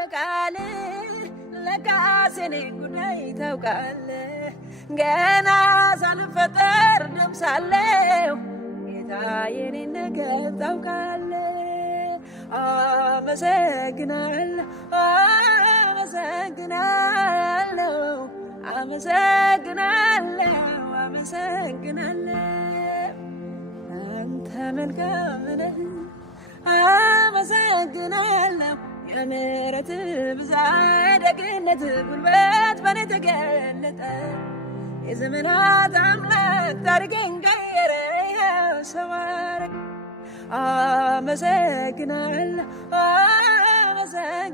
ከቃል ለካሴኔ ጉዳይ ታውቃለህ ገና ሳልፈጠር ደምሳለሁ ጌታ የኔን ነገር ታውቃለህ አመሰግናለሁ አመሰግናለሁ አመሰግናለሁ አመሰግናለሁ አንተ መልካም ነህ አመሰግናለሁ የምሕረት ብዛት ደግነት ጉልበት በኔ ተገለጠ የዘመናት አምላክ ታሪኬን ቀየረ ሰው አረገ አመሰግናለሁ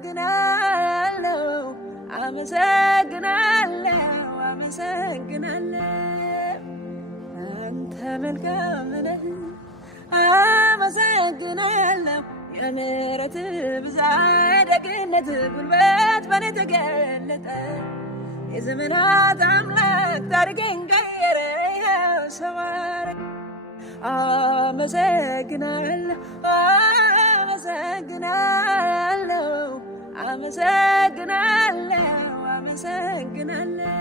አመሰግናለሁ አመሰግናለሁ አመሰግናለሁ አንተ መልካም ነህ አመሰግናለሁ የምሕረት ብዛት ደግነት ጉልበት በኔ ተገለጠ የዘመናት አምላክ ታሪኬን ቀየረ ሰው አረገ አመሰግናለሁ አመሰግናለሁ አመሰግናለሁ አመሰግናለሁ